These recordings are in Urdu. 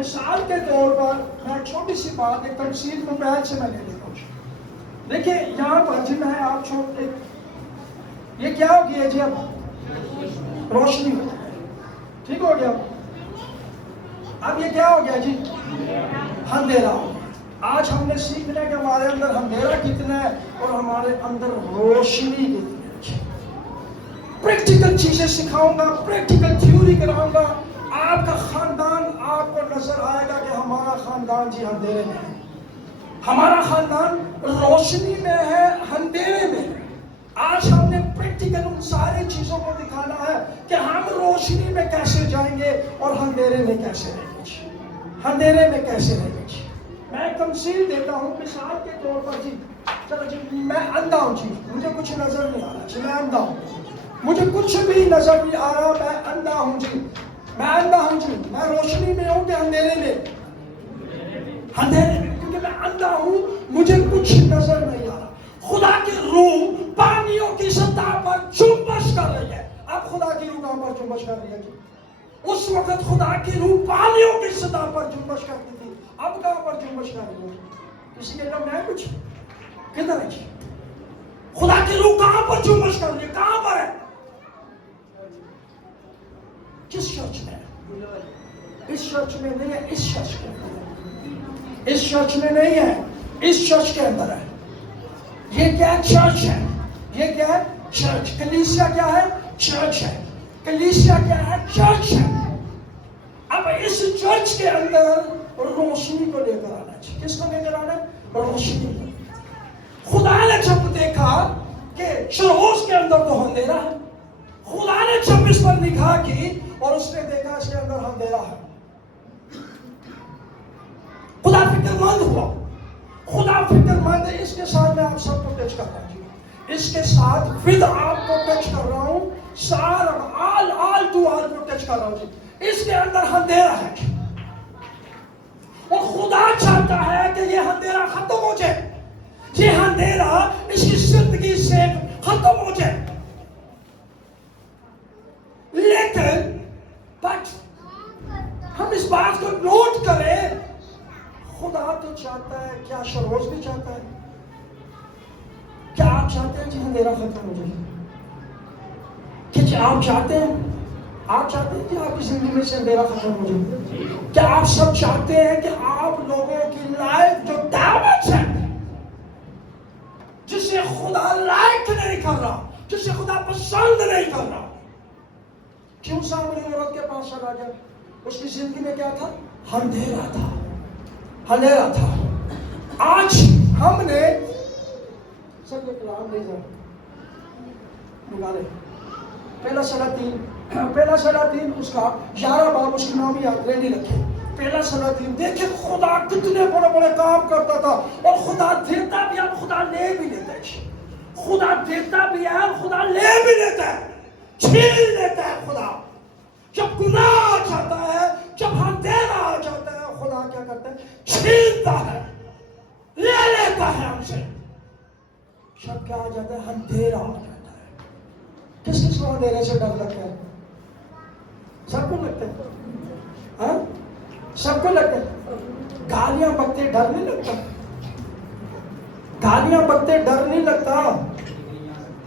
مثال کے طور پر میں چھوٹی سی بات ایک تمثیل موبائل سے میں لینے کو دیکھیں یہاں پر جن ہے آپ چھوٹے یہ کیا ہو گیا جی اب روشنی ہو ٹھیک ہو گیا اب یہ کیا ہو گیا جی اندھیرا ہو گیا آج ہم نے سیکھنا کہ ہمارے اندر اندھیرا کتنا ہے اور ہمارے اندر روشنی کتنی ہے پریکٹیکل چیزیں سکھاؤں گا پریکٹیکل تھیوری کراؤں گا آپ کا خاندان آپ کو نظر آئے گا کہ ہمارا خاندان جی اندھیرے میں ہے ہمارا خاندان روشنی میں ہے اندھیرے میں ہے آج ہم نے پریکٹیکل ان ساری چیزوں کو دکھانا ہے کہ ہم روشنی میں کیسے جائیں گے اور اندھیرے میں کیسے رہیں گے اندھیرے میں کیسے رہیں گے میں ایک تمثیل دیتا ہوں مثال کے طور پر جی چلو جی میں اندھا ہوں جی مجھے کچھ نظر نہیں آ رہا جی میں اندھا ہوں مجھے کچھ بھی نظر نہیں آ رہا میں اندھا ہوں جی میں اندھا ہوں جی میں روشنی میں ہوں کہ اندھیرے میں اندھیرے میں کیونکہ میں اندھا ہوں مجھے کچھ نظر نہیں آ رہا خدا کی روح پانیوں کی سطح پر جنبش کر رہی ہے اب خدا کی روح کہاں پر جنبش کر رہی ہے جی اس وقت خدا کی روح پانیوں کی سطح پر جنبش کرتی تھی اب کہاں پر جنبش کر رہی ہے کسی کے نام ہے کچھ کدھر ہے جی خدا کی روح کہاں پر جنبش کر رہی ہے کہاں پر ہے کس چرچ میں اس چرچ میں نہیں ہے اس چرچ کے اندر اس چرچ میں نہیں ہے اس چرچ کے اندر ہے یہ کیا چرچ ہے یہ کیا ہے چرچ کلیسیا کیا ہے چرچ ہے کلیسیا کیا ہے چرچ ہے اب اس چرچ کے اندر روشنی کو لے کر آنا چاہیے کس کو لے کر آنا ہے روشنی کو خدا نے جب دیکھا کہ شروع کے اندر تو اندھیرا ہے خدا نے جب اس پر نگاہ کی اور اس نے دیکھا اس کے اندر اندھیرا ہے خدا فکر مند ہوا خدا فکر مند ہے اس کے ساتھ میں آپ سب کو ٹچ کر رہا ہوں اس کے ساتھ ود آپ کو ٹچ کر رہا ہوں سارا آل ٹو آل کو ٹچ کر رہا ہوں جی اس کے اندر اندھیرا ہے اور خدا چاہتا ہے کہ یہ اندھیرا ختم ہو جائے یہ اندھیرا اس کی زندگی سے ختم ہو جائے لیکن بٹ ہم اس بات کو نوٹ کریں خدا تو چاہتا ہے کیا شروز بھی چاہتا ہے کیا آپ چاہتے ہیں جی اندھیرا ختم ہو جائے کیا آپ چاہتے ہیں کہ آپ کی زندگی میں سے اندھیرا ختم ہو جائے کیا آپ سب چاہتے ہیں کہ آپ لوگوں کی لائف جو ڈیمیج ہے جسے خدا لائک نہیں کر رہا جسے خدا پسند نہیں کر رہا کیوں سامنے عورت کے پاس چلا گیا اس کی زندگی میں کیا تھا اندھیرا تھا آج ہم نے سب کے کلام نہیں جا پہلا سلاطین اس کا 11 باب اس کی نام یاد ریڈی رکھے پہلا سلاطین دیکھیں خدا کتنے بڑے بڑے کام کرتا تھا اور خدا دیتا بھی ہے خدا لے بھی لیتا ہے خدا دیتا بھی ہے خدا لے بھی لیتا ہے چھین لیتا ہے خدا جب گناہ آ جاتا ہے جب اندھیرا آ جاتا ہے خدا کیا کرتا ہے چھینتا ہے لے لیتا ہے ہم سے جب کیا آ جاتا ہے اندھیرا آ جاتا ہے کس کس کو اندھیرے سے ڈر لگتا ہے سب کو لگتا ہے ہاں سب کو لگتا ہے گالیاں بکتے ڈر نہیں لگتا گالیاں بکتے ڈر نہیں لگتا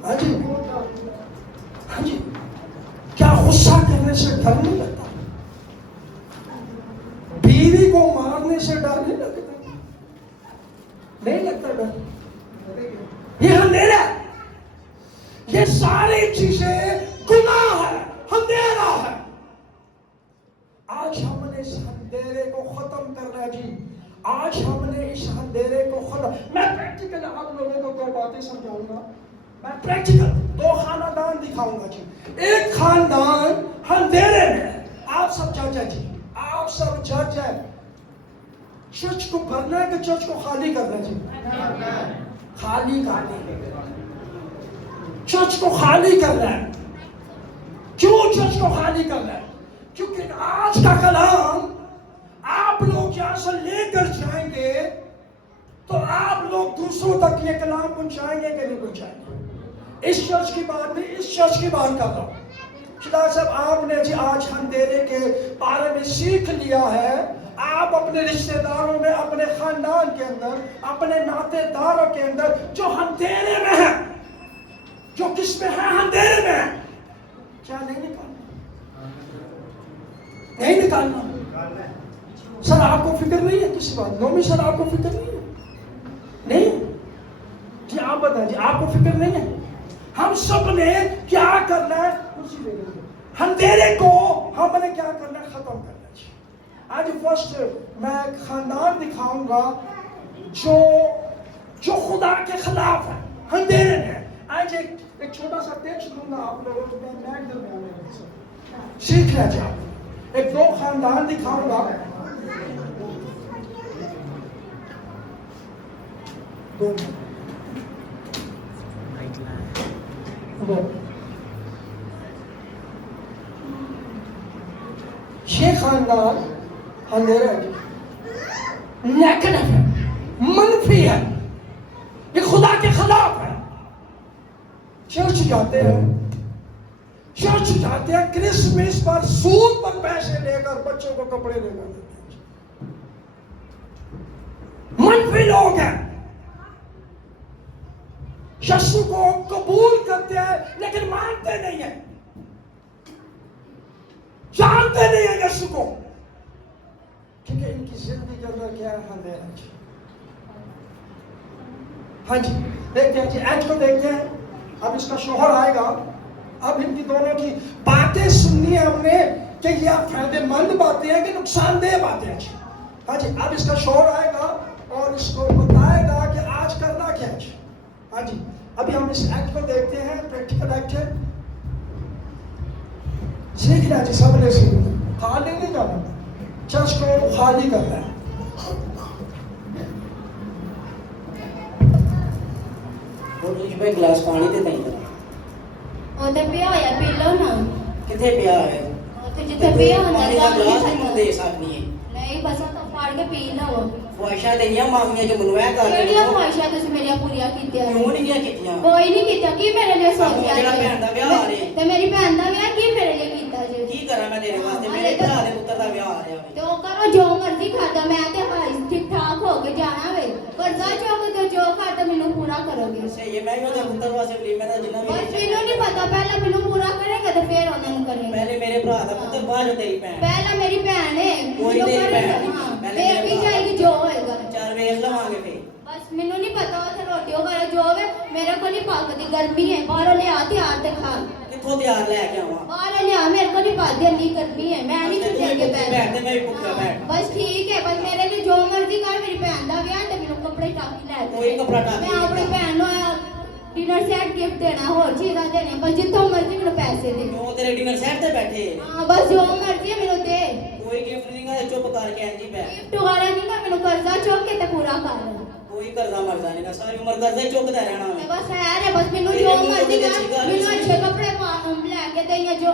ہاں جی ہاں جی کیا غصہ کرنے سے ڈر نہیں لگتا بیوی کو مارنے سے ڈر نہیں لگتا نہیں لگتا ڈر یہ اندھیرا یہ ساری چیزیں گناہ ہے اندھیرا ہے آج ہم نے اس اندھیرے کو ختم کرنا جی آج ہم نے اس اندھیرے کو ختم میں پریکٹیکل آپ لوگوں کو دو باتیں سمجھاؤں گا میں پریکٹیکل 2 خاندان دکھاؤں گا جی ایک خاندان اندھیرے میں آپ سب جج ہیں جی آپ سب جج ہیں چرچ کو بھرنا ہے کہ چرچ کو خالی کرنا ہے جی خالی چرچ کو خالی کرنا ہے کیوں چرچ کو خالی کرنا ہے کیونکہ آج کا کلام آپ لوگ یہاں سے لے کر جائیں گے تو آپ لوگ دوسروں تک یہ کلام پہنچائیں گے کہ نہیں پہنچائیں گے اس چرچ کی بات نہیں اس چرچ کی بات کر رہا ہوں خدا صاحب آپ نے جی آج اندھیرے کے بارے میں سیکھ لیا ہے آپ اپنے رشتہ داروں میں, اپنے خاندان کے اندر, اپنے ناطے داروں کے اندر جو اندھیرے میں ہے, جو کس میں ہے, اندھیرے میں ہے, کیا نہیں نکالنا؟ نہیں نکالنا. سر آپ کو فکر نہیں ہے کسی بات؟ نومی سر آپ کو فکر نہیں ہے؟ نہیں جی, آپ بتائیں جی, آپ کو فکر نہیں ہے؟ ہم سب نے کیا کرنا ہے؟ اندھیرے کو ہم نے کیا کرنا ہے؟ ختم کرنا ہے. آج فرسٹ میں خاندان دکھاؤں گا جو خدا کے خلاف ہے, اندھیرے میں. آج ایک چھوٹا سا ٹیکسٹ دوں گا آپ لوگوں کو, بیک درمیان میں سیکھ لیں جی. ایک دو خاندان دکھاؤں گا. یہ خاندان اندھیرا ہے, نیگیٹو ہے, منفی ہے, یہ خدا کے خلاف ہے. چرچ جاتے ہیں کرسمس پر سود پر پیسے لے کر بچوں کو کپڑے لے کر دیتے ہیں. منفی لوگ ہیں. یسوع کو قبول کرتے ہیں لیکن مانتے نہیں ہیں, جانتے نہیں ہیں یسوع کو, کیونکہ ان کی زندگی کے اندر کیا ہے؟ اندھیرا. ہاں جی, دیکھتے ہیں جی, ایج کو دیکھتے ہیں. اب اس کا شوہر آئے گا, اب ان کی دونوں کی باتیں سننی ہے ہم نے کہ یہ فائدے مند باتیں ہیں کہ نقصان دہ باتیں ہیں. ہاں جی, اب اس کا شوہر آئے گا اور اس کو بتائے گا کہ آج کرنا کیا ہے. ہاں جی, ابھی ہم اس ایکٹ کو دیکھتے ہیں, پریکٹیکل ایکٹ ہے. سیکھنا جی, سب نے سیکھنا, خالی نہیں کرنا, چرچ کو خالی کرنا ہے. ایک گلاس پانی دے دیں. ਉਹ ਤੇ ਪਿਆ ਹੋਇਆ ਪੀ ਲਓ ਨਾ. ਕਿੱਥੇ ਪਿਆ ਹੈ? ਉੱਥੇ ਜਿੱਥੇ ਪਿਆ ਹੁੰਦਾ ਪਾਣੀ ਦਾ ਤਾਂ ਗਲਾਸ ਨਹੀਂ ਮੈਨੂੰ ਦੇ ਸਕਦੀ ਹੈ. ਨਹੀਂ ਬਸ ਤਾਂ ਫੜ ਕੇ ਪੀ ਲਓ. ਖੁਆਇਸ਼ਾਂ ਤੇਰੀਆਂ ਮਾਮੀਆਂ ਜੋ ਮੈਨੂੰ ਇਹ ਕਰ ਕਿਹੜੀਆਂ ਖੁਆਇਸ਼ਾਂ ਤੁਸੀਂ ਮੇਰੀਆਂ ਪੂਰੀਆਂ ਕੀਤੀਆਂ? ਕਿਉਂ ਨਹੀਂ ਗਿਆ ਕੀਤੀਆਂ? ਕੋਈ ਨਹੀਂ ਕੀਤਾ. ਕੀ ਮੇਰੇ ਲਈ ਸੋਚਿਆ ਜਿਹੜਾ ਭੈਣ ਦਾ ਵਿਆਹ ਆ ਰਿਹਾ ਤੇ ਮੇਰੀ ਭੈਣ ਦਾ ਵਿਆਹ ਕੀ ਮੇਰੇ ਲਈ ਕੀਤਾ ਜੀ? ਕੀ ਕਰਾਂ ਮੈਂ ਤੇਰੇ ਵਾਸਤੇ? ਮੇਰੇ ਭਰਾ ਦੇ ਪੁੱਤਰ ਦਾ ਵਿਆਹ ਆ ਰਿਹਾ ਤੇ ਉਹ ਕਰੋ ਜੋ ਮਰਜ਼ੀ ਕਰਦਾ, ਮੈਂ ਤੇ ਹਾਈ ਠੀਕ ਠਾਕ ਹੋ ਕੇ ਜਾਣਾ ਵੇ. ਕਰਜ਼ਾ ਚੁੱਕ ਕੇ ਜੋ ਕਰਦਾ ਮੈਨੂੰ ਪੂਰਾ ਕਰੋਗੇ. ਸਹੀ ਹੈ, ਮੈਂ ਵੀ ਉਹਦੇ ਪੁੱਤਰ ਵਾਸਤੇ ਵਲੀਮੇ ਦਾ ਜਿੰਨਾ ਵੀ ਬਸ ਮੈਨੂੰ ਨਹੀਂ ਪਤਾ, ਪਹਿਲਾਂ ਮੈਨੂੰ ਪੂਰਾ ਕਰੇਗਾ ਤੇ ਫਿਰ ਉਹਨਾਂ ਨੂੰ ਕਰੇਗਾ. ਪਹਿਲੇ ਮੇਰੇ ਭਰਾ ਦਾ ਪੁੱਤਰ, ਬਾਅਦ ਚ ਤੇਰੀ ਭੈਣ. ਪਹਿਲਾਂ ਮੇਰੀ ਭੈਣ ਹੈ, ਕੋਈ ਮੈਨੂੰ ਤੇਰੀ ਕਰੇਗਾ. ਭੈਣ ਹਾਂ, ਪਹਿਲੇ ਫਿਰ ਵੀ ਜਾਏਗੀ ਜੋ ਹੋਏਗਾ. ਚੱਲ ਵੇਖ ਲਵਾਂਗੇ ਫੇਰ. ਬਸ ਮੈਨੂੰ ਨਹੀਂ ਪਤਾ ਉੱਥੇ ਰੋਟੀ ਵਗੈਰਾ ਜੋ ਹੋਵੇ ਮੇਰੇ ਕੋਲ ਨਹੀਂ ਪੱਕਦੀ, ਗਰਮੀ ਹੈ. ਬਾਹਰੋਂ ਲਿਆ ਤਿਆਰ ਤੇ ਖਾ. ਕਿੱਥੋਂ ਤਿਆਰ ਲੈ ਕੇ ਆਵਾਂ? ਬਾਹਰੋਂ ਲਿਆ, ਮੇਰੇ ਕੋਲ ਨਹੀਂ ਪੱਕਦੀ, ਇੰਨੀ ਗਰਮੀ ਹੈ. ਮੈਂ ਨਹੀਂ ਚੁੱਕੇ ਅੱਗੇ ਬੈਠ ਤੇ ਮੈਂ ਵੀ ਭੁੱਖਾ ਬੈਠ. ਬਸ ਠੀਕ ਹੈ, ਬਸ ਮੇਰੇ ਲਈ ਜੋ ਮਰਜ਼ੀ ਕਰ. ਮੇਰੀ ਭੈਣ ਦਾ ਵਿਆਹ ਤੇ ਮੈਨੂੰ ਕੱਪੜੇ ਟਾਕੀ ਲੈ ਦੇ. ਕੋਈ ਕੱਪੜਾ ਟਾਕੀ ਮੈਂ ਆਪਣੀ ਭੈਣ ਨੂੰ ਡਿਨਰ ਸੈਟ ਗਿਫਟ ਦੇਣਾ, ਹੋਰ ਚੀਜ਼ਾਂ ਦੇਣੀਆਂ, ਬਸ ਜਿੱਥੋਂ ਮਰਜ਼ੀ ਮੈਨੂੰ ਪੈਸੇ ਦੇ. ਉਹ ਤੇਰੇ ਡਿਨਰ ਸੈੱਟ ਤੇ ਬੈਠੇ. ਹਾਂ ਬਸ ਜੋ ਮਰਜ਼ੀ ਮੈਨੂੰ ਦੇ. ਕੋਈ ਗਿਫਟ ਨਹੀਂ ਗਾ, ਚੁੱਪ ਕਰਕੇ ਇੰਜੀ ਬੈ. ਗਿਫਟ ਵਗੈਰਾ ਨਹੀਂ ਗਾ, ਮੈਨੂੰ ਕਰਜ਼ਾ ਚੁੱਕ ਕੇ ਤੇ ਪੂਰਾ ਕਰ. ਕੋਈ ਕਰਜ਼ਾ ਮਰਜ਼ਾ ਨਹੀਂ ਗਾ, ਸਾਰੀ ਉਮਰ ਕਰਜ਼ਾ ਹੀ ਚੁੱਕਦਾ ਰਹਿਣਾ ਤੇ ਮੈਂ. ਬਸ ਹੈ ਬਸ ਮੈਨੂੰ ਜੋ ਮਰਜ਼ੀ ਕਰ. ਮੈਨੂੰ ਅੱਛੇ ਕੱਪੜੇ ਲੈ ਕੇ ਦੇਈਆਂ, ਜੋ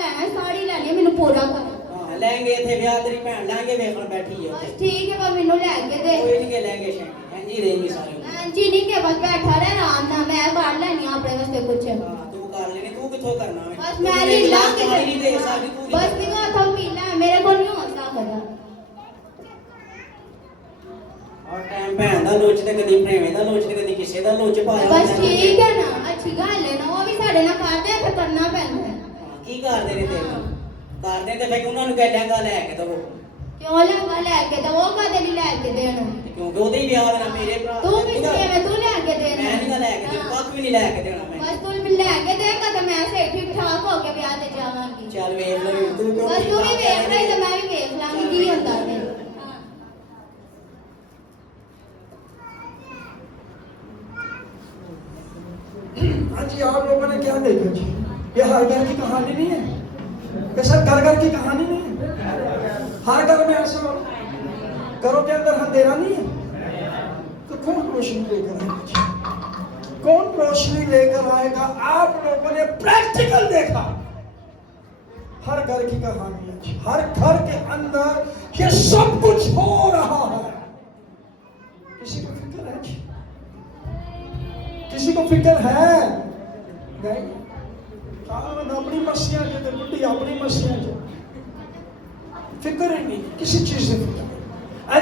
ਲੈਣਾ, ਸਾੜੀ ਲੈਣੀ, ਮੈਨੂੰ ਪੂਰਾ ਕਰ. ਹਾਂ, ਲਹਿੰਗੇ ਇੱਥੇ ਵਿਆਹ ਤੇਰੀ ਭੈਣ ਲਹਿੰਗੇ ਵੇਖਣ ਬੈਠੀ ਹੈ ਉੱਥੇ. ਬਸ ਠੀਕ ਹੈ, ਬਸ ਮੈਨੂੰ ਲੈ ਕੇ ਦੇ. ਕੋਈ ਨਹੀਂ ਕਿ ਲਹਿੰਗੇ ਸ਼ੈਂਗੇ ਇੰਜੀ ਰਹਿੰਦੀ ਸਾਰੀ ਉਮਰ. ਜੀ ਨਹੀਂ ਕਿ ਬਸ ਬੈਠਾ ਰਹਿ ਆਰਾਮ ਨਾਲ, ਮੈਂ ਕਰ ਲੈਣੀ ਆਪਣੇ ਵਾਸਤੇ ਕੁਛ. ਹਾਂ, ਤੂੰ ਕਰ ਲੈਣੀ, ਤੂੰ ਕਿੱਥੋਂ ਕਰਨਾ ਵੇ? ਬਸ ਮੈਂ ਨਹੀਂ ਲਾ ਕੇ ਨਹੀਂ ਦੇ ਸਕਦੀ ਤੂੰ. ਬਸ ਨਿਗਾ ਤੋਂ ਪੀ ਲੈ, ਮੇਰੇ ਕੋਲ ਨਹੀਂ ਹੋ ਸਕਦਾ. ਔਰ ਟਾਈਮ ਭੈਣ ਦਾ ਲੋਚ ਤੇ ਕਦੀ ਭਰੇਵੇਂ ਦਾ ਲੋਚ ਤੇ ਕਦੀ ਕਿਸੇ ਦਾ ਲੋਚ ਪਾਇਆ. ਬਸ ਠੀਕ ਹੈ ਨਾ, ਅੱਛੀ ਗੱਲ ਹੈ ਨਾ, ਉਹ ਵੀ ਸਾਡੇ ਨਾਲ ਕਰਦੇ ਆ, ਫਿਰ ਕਰਨਾ ਪੈਂਦਾ ਹੈ. ਹਾਂ, ਕੀ ਕਰਦੇ ਨੇ ਤੇਰੇ ਨਾਲ? ਕਰਦੇ ਤੇ ਫਿਰ ਉਹਨਾਂ ਨੂੰ ਕਹਿ ਲਹਿੰਗਾ ਲੈ ਕੇ ਦਵੋ. ਕਿਉਂ ਲਹਿੰਗਾ ਲੈ ਕੇ ਤਾਂ ਉਹ ਕਦੇ ਨਹੀਂ ਲੈ ਕੇ ਦੇਣਾ? ਕਿਉਂਕਿ ਉਹਦੇ ਹੀ ਵਿਆਹ ਨਾਲ ਮੇਰੇ ਭਰਾ ਤੂੰ ਕਿਸ ਕਿਵੇਂ ਤੂੰ ਲੈ ਕੇ ਦੇਣਾ? ਮੈਂ ਨਹੀਂ ਲੈ ਕੇ ਦੇਣਾ, ਕੱਖ ਵੀ ਨਹੀਂ ਲੈ ਕੇ ਦੇਣਾ ਮੈਂ. ਬਸ ਤੂੰ ਲੈ ਕੇ ਦੇਗਾ ਤਾਂ ਮੈਂ ਸਹੀ ਠੀਕ ਠਾਕ ਹੋ ਕੇ ਵਿਆਹ ਤੇ ਜਾਵਾਂਗੀ. ਚੱਲ ਵੇਖ ਲੈ ਤੂੰ ਕਿਉਂ ਬਸ ਤੂੰ ਵੀ ਵੇਖ ਲਈ ਤੇ ਮੈਂ ਵੀ ਵੇਖ ਲਾਂਗੀ ਕੀ ਹੁੰਦਾ ਹੈ. ہاں جی, آپ لوگوں نے کیا دیکھا جی؟ یہ ہر گھر کی کہانی نہیں ہے, یہ سب گھر کی کہانی نہیں ہے. ہر گھر میں ایسا گھروں کے اندر اندھیرا نہیں ہے. تو کون روشنی لے کر آئے گا جی؟ کون روشنی لے کر آئے گا؟ آپ لوگوں نے پریکٹیکل دیکھا. ہر گھر کی کہانی ہے جی, ہر گھر کے اندر یہ سب کچھ ہو رہا ہے. کسی کو فکر ہے جی؟ کسی کو فکر ہے نہیں؟ اپنی مسیاں جو بڈی اپنی مسیاں جو فکر ہی نہیں, کسی چیز سے فکر نہیں.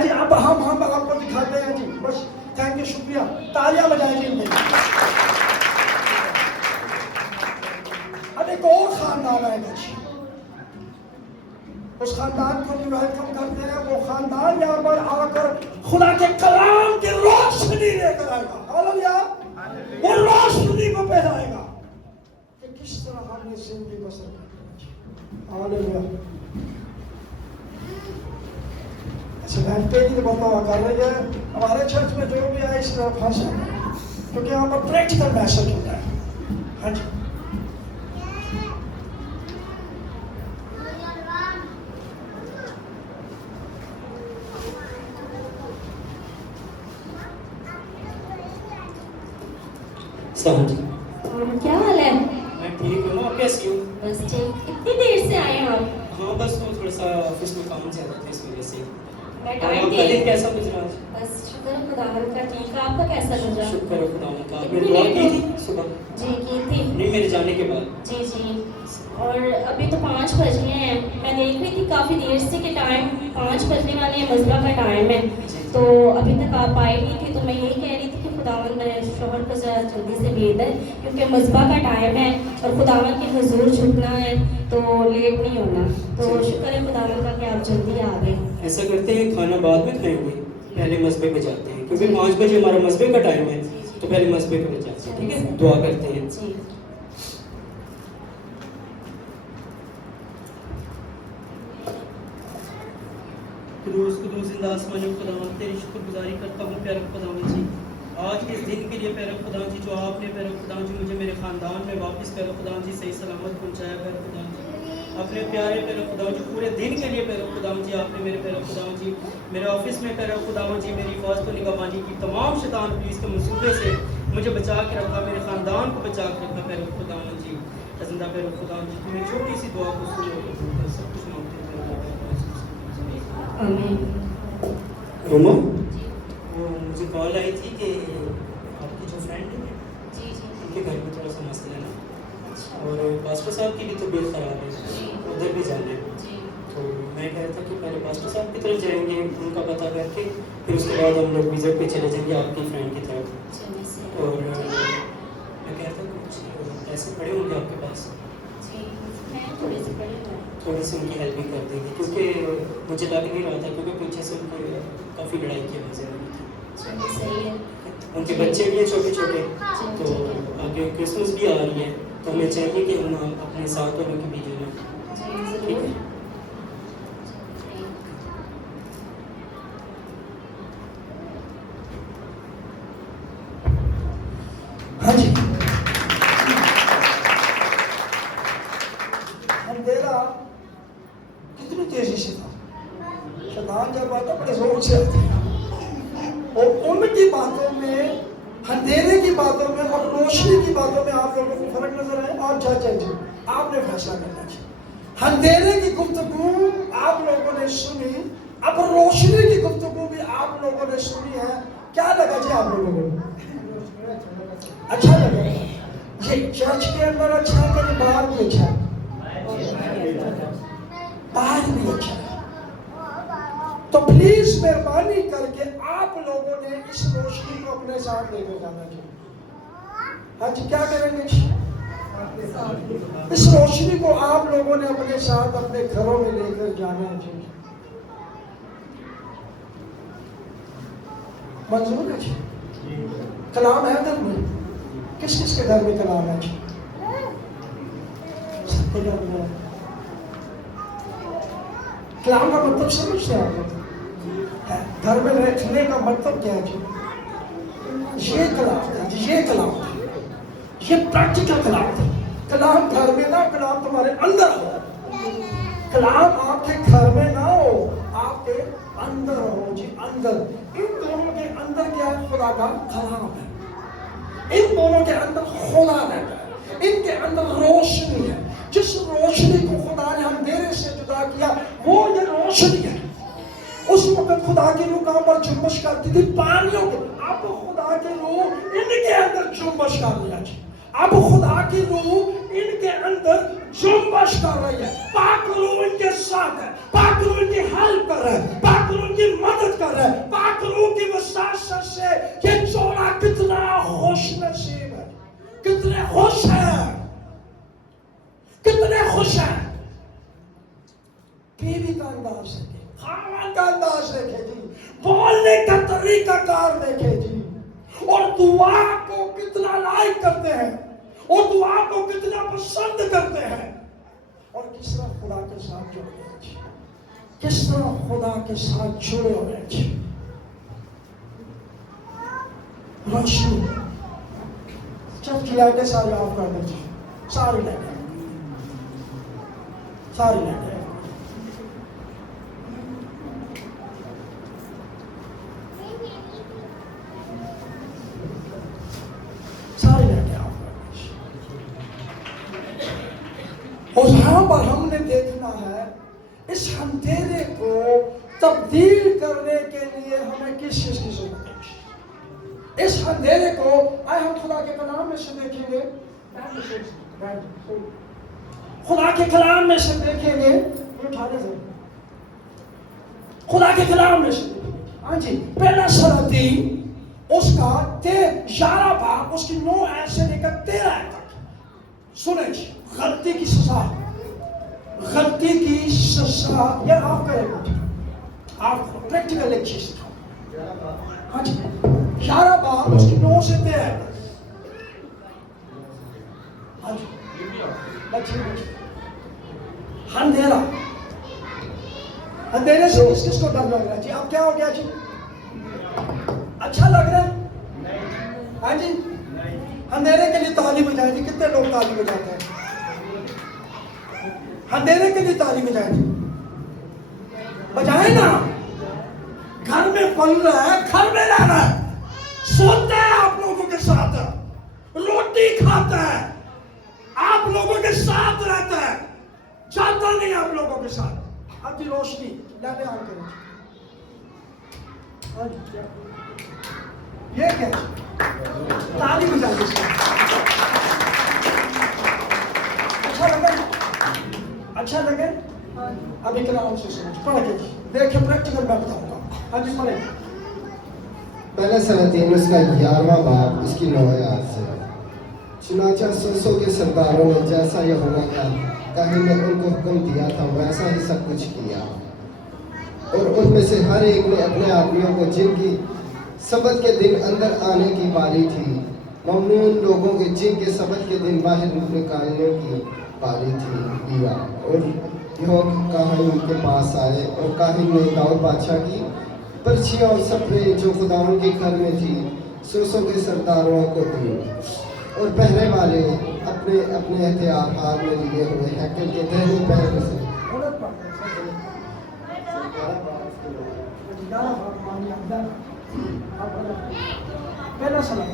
جی اب ہم آپ کو دکھاتے ہیں جی بس تھینک یو شکریہ تالیاں بجائیں گے ان کے اب ایک اور خاندان آئے گا جی اس خاندان کو بھی ویلکم کرتے ہیں وہ خاندان یہاں پر آ کر خدا کے کلام کی روشنی لے کر آئے گا ہاللیلویہ وہ روشنی کو پھیلائے گا کہ کس طرح ہم نے زندگی بسر کرنی ہے ہاللیلویہ ایسے گھنٹے کی بتاوا کر رہی ہے ہمارے چرچ میں جو بھی آئے اس طرح پھنسا کیونکہ یہاں پر پریکٹیکل میسج ہوتا ہے ہاں جی کیا حال ہے؟ میں ٹھیک ہوں آپ کیسی ہوں؟ بس ٹھیک اتنی دیر سے آئے ہیں آپ؟ ہاں بس وہ تھوڑا سا آفس میں کام زیادہ تھا اس وجہ سے میں آپ ٹائم کا دن کیسا گزرا آج؟ بس شکر خداوند کا ٹھیک ہے آپ کا کیسا گزرا؟ شکر ہے خداوند کا آپ نے دعا کی تھی صبح؟ جی کی تھی نہیں میرے جانے کے بعد جی جی اور ابھی تو 5 بج گئے ہیں میں دیکھ رہی تھی کافی دیر سے کہ ٹائم 5 بجنے والے ہیں مذبح کا ٹائم ہے تو ابھی تک آپ آئے نہیں تھے تو میں یہی کہہ رہی تھی کہ خداوند میرے شوہر کو ذرا جلدی سے بھیج دیں کیونکہ مذبح کا ٹائم ہے اور خداوند کے حضور جھکنا ہے تو لیٹ نہیں ہونا تو شکر ہے خداوند کا کہ آپ جلدی آ گئے ایسا کرتے ہیں کھانا بعد میں کھائیں گے پہلے مذبح پہ جاتے ہیں کیونکہ 5 بجے ہمارا مذبح کا ٹائم ہے تو پہلے مذبح پہ جاتے ہیں ٹھیک ہے دعا کرتے ہیں جی قدوس زندہ آسمانی خداوند تیری شکر گزاری کرتا ہوں پیارے خداوند جی آج کے اس دن کے لیے پیارے خداوند جی جو آپ نے پیارے خداوند جی مجھے میرے خاندان میں واپس پیارے خداوند جی صحیح سلامت پہنچایا پیارے خداوند جی اپنے پیارے پیارے خداوند جی پورے دن کے لیے پیارے خداوند جی آپ نے میرے پیارے خداوند جی میرے آفس میں پیارے خداوند جی میری حفاظت کو نگہبانی کی تمام شیطان پولیس کے منصوبے سے مجھے بچا کے رکھا میرے خاندان کو بچا کے رکھا پیارے خداوند جی زندہ پیارے خداوند جی تمہیں چھوٹی سی دعا کو سنو سب کچھ مانگتے ہیں آمین روما وہ مجھے کال آئی تھی کہ آپ کی جو فرینڈ ہے جی جی ان کے گھر میں تھوڑا سا مسئلہ ہے نا اور پاسٹر صاحب کی بھی طبیعت خراب ہے ادھر بھی جانا ہے تو میں کہہ رہا تھا کہ پہلے پاسٹر صاحب کی طرف جائیں گے ان کا پتہ کر کے پھر اس کے بعد ہم لوگ وزٹ پہ چلے جائیں گے آپ کی فرینڈ کی طرف اور میں کہتا ہوں کچھ پیسے پڑے ہوں گے آپ کے پاس تھوڑی سی ان کی ہیلپ بھی کر دیں گے کیونکہ مجھے لگ نہیں رہا تھا کیونکہ پیچھے سے ان کو کافی لڑائی کی وجہ ہوئی تھی ان کے بچے بھی ہیں چھوٹے چھوٹے تو آگے کرسمس بھی آ رہی ہے تو ہمیں چاہیے کہ ہم اپنے ساتھ والوں کی بھی جو ہے ٹھیک ہے ہاں جی اندھیرا کتنی تیزی سے تھا شیطان جب آتا بڑے زور سے آتے اور ان کی باتوں میں اندھیرے کی باتوں میں اور روشنی کی باتوں میں آپ لوگوں کو فرق نظر آئے آپ جائیں جی آپ نے فیصلہ کرنا چاہیے اندھیرے کی گفتگو آپ لوگوں نے سنی اب روشنی کی گفتگو بھی آپ لوگوں نے سنی ہے کیا لگا جی آپ لوگوں کو اچھا لگا یہ چرچ کے اندر اچھا ہے کہ باہر بھی اچھا ہے باہر بھی اچھا ہے تو پلیز مہربانی کر کے آپ لوگوں نے اس روشنی کو اپنے ساتھ لے کے جانا چاہیے ہاں جی کیا کریں گے اس روشنی کو آپ لوگوں نے اپنے ساتھ اپنے گھروں میں لے کر جانا چاہیے منظور ہے جی کلام ہے گھر میں کس کس کے گھر میں کلام ہے جی سب کے گھر میں کلام کا مطلب سمجھتے ہیں آپ گھر میں رکھنے کا مطلب کیا ہے جی یہ کلام تھا یہ کلام تھا یہ پریکٹیکل کلام تھا کلام گھر میں نہ کلام تمہارے اندر ہو کلام آپ کے گھر میں نہ ہو آپ کے اندر ہو جی اندر ان دونوں کے اندر کیا ہے خدا کا کلام ہے ان دونوں کے اندر خدا رہتا ہے ان کے اندر روشنی ہے جس روشنی کو خدا نے اندھیرے سے جدا کیا وہ یہ روشنی ہے اس وقت خدا کی روح کہاں پر جنبش کرتی تھی پانیوں کے اب خدا کی روح ان کے اندر جنبش کر رہی ہے اب خدا کی روح ان کے اندر جنبش کر رہی ہے پاک روح ان کے ساتھ ہے پاک روح ان کی ہیلپ کر رہا ہے پاک روح ان کی مدد کر کا انداز دیکھے جی, بولنے کا طریقہ کار دیکھے جی, اور دعا کو کتنا لائک کرتے ہیں, اور دعا کو کتنا پسند کرتے ہیں, اور کس طرح خدا کے ساتھ جڑے ہیں جی, کس طرح خدا کے ساتھ جڑے ہوئے ہیں جی. روشنی چپ کی لائٹیں ساری آف کر دیں جی, ساری لائٹیں, ساری لائٹیں, ساری لائٹیں آف کر دیں جی. اور یہاں پر ہم نے دیکھنا ہے اس اندھیرے کو تبدیل کرنے کے لیے ہمیں کس چیز کی ضرورت ہے. اس اندھیرے کو آئے ہم خدا کے کلام میں سے دیکھیں گے, خدا کے کلام میں سے دیکھیں گے, خدا کے کلام میں سے دیکھیں گے. ہاں جی, پہلا سلاطین اس کا 11 باب اس کی 9 آیت سے لے کر 13 آیت تک. سنیں جی, غلطی کی سزا, غلطی کی سزا, یہ آپ کریں گے, آپ پریکٹیکل ایک چیز. ہاں جی, 11 باب اس کی 9 سے 13 آیت. ہاں جی, اندھیرا, اندھیرے سے کس کس کو ڈر لگ رہا ہے جی؟ اب کیا ہو گیا جی؟ اچھا لگ رہا ہے؟ ہاں جی, اندھیرے کے لیے تالی بجائے جی. کتنے لوگ تالی بجاتے ہیں اندھیرے کے لیے؟ تالی بجائے جی, بجائے نا. گھر میں پل رہا ہے, گھر میں رہ رہا ہے, سوتا ہے آپ لوگوں کے ساتھ, روٹی کھاتا ہے, آپ لوگوں کے ساتھ رہتا ہے, جاتا نہیں آپ لوگوں کے ساتھ. اب جی روشنی لانے آ کے یہ کیا تالی بجا دی. اچھا لگے, اچھا لگے. اب اکرام سے سمجھ پڑھ کے دیکھیں, پریکٹیکل میں بتاؤں گا. ہاں جی پڑھیں. پہلا سلاطین اس کا 11واں باب اس کی 9 آیات سے. چنانچہ سرسوں کے سرداروں نے جیسا یہوہ کا کہیں نے ان کو حکم دیا تھا ویسا ہی سب کچھ کیا, اور ان میں سے ہر ایک نے اپنے آدمیوں کو جن کی سبت کے دن اندر آنے کی باری تھی, ممنون لوگوں کے جن کے سبت کے دن باہر نکالنے کی باری تھی, دیا. اور یہوہ کاہن کے پاس آئے, اور کاہن نے داؤد بادشاہ کی پرچیاں اور سپرے جو خداوند کے گھر میں تھی سرسوں کے سرداروں کو دی, اور پہرے والے اپنے اپنے ہتھیار ہاتھ میں لیے ہوئے ہیکل کے دہنے پہرے سے. پہلا سلام,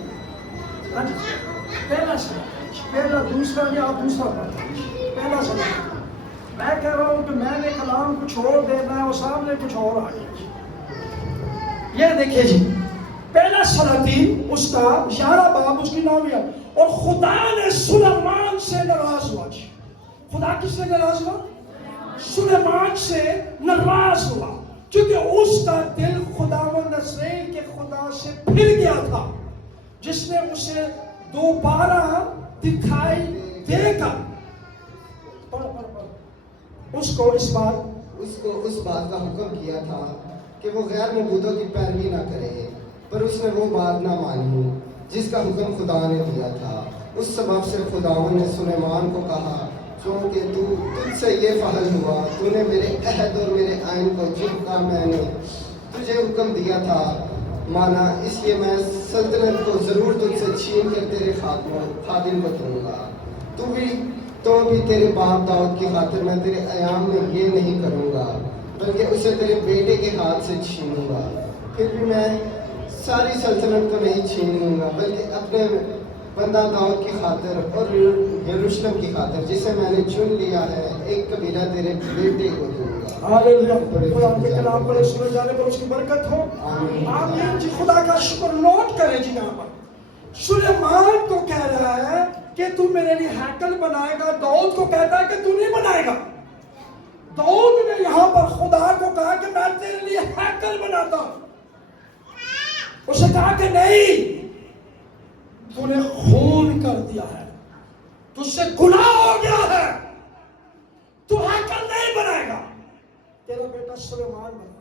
پہلا سلام, پہلا دوسرا یا آپ دوسرا پڑھیں. پہلا سلام. میں کہہ رہا ہوں کہ میں نے کلام کچھ اور دینا ہے اور سامنے کچھ اور آ گیا. یہ دیکھیے جی, پہلا سلاطین اس کا 11 باب اس کی 9 آیت. اور خدا نے سلیمان سے ناراض ہوا جی. خدا کس سے ناراض ہوا؟ سلیمان سے ناراض ہوا, کیونکہ اس کا دل خداوند اسرائیل کے خدا سے پھر گیا تھا, جس نے اسے دوبارہ دکھائی دے کر اس کو اس بات کا حکم کیا تھا کہ وہ غیر معبودوں کی پیروی نہ کرے, پر اس نے وہ بات نہ مانی جس کا حکم خدا نے دیا تھا. اس سبب سے خداوند نے سلیمان کو کہا, کیونکہ تجھ سے یہ فحل ہوا, تو نے میرے عہد اور میرے آئین کو جن کا میں نے تجھے حکم دیا تھا مانا, اس لیے میں سلطنت کو ضرور تجھ سے چھین کر تیرے خادم کو دوں گا. تو بھی تیرے باپ داؤد کی خاطر میں تیرے ایام میں یہ نہیں کروں گا, بلکہ اسے تیرے بیٹے کے ہاتھ سے چھینوں گا. پھر بھی میں ساری سلطنت کو نہیں چھین لوں گا, بلکہ اپنے بندہ داؤد کی خاطر اور یروشلم کی خاطر جسے میں نے چن لیا ہے ایک قبیلہ تیرے بیٹے کو دوں گا. ہاللیلویہ. خدا کے کلام پر سنے جانے پر اس کی برکت ہو. آمین جی. خدا کا شکر. نوٹ کریں جی, یہاں پر سلیمان کو کہہ رہا ہے کہ تو میرے لیے ہیکل بنائے گا, داؤد کو کہتا ہے کہ تو نہیں بنائے گا. داؤد نے یہاں پر خدا کو کہا کہ میں تیرے لیے ہیکل بناتا ہوں. اسے کہا کہ نہیں, تو نے خون کر دیا ہے, تجھ سے گناہ ہو گیا ہے, تو ہیکل نہیں بنائے گا. تیرا بیٹا سلیمان بنا.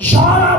11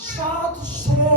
700,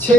6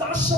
10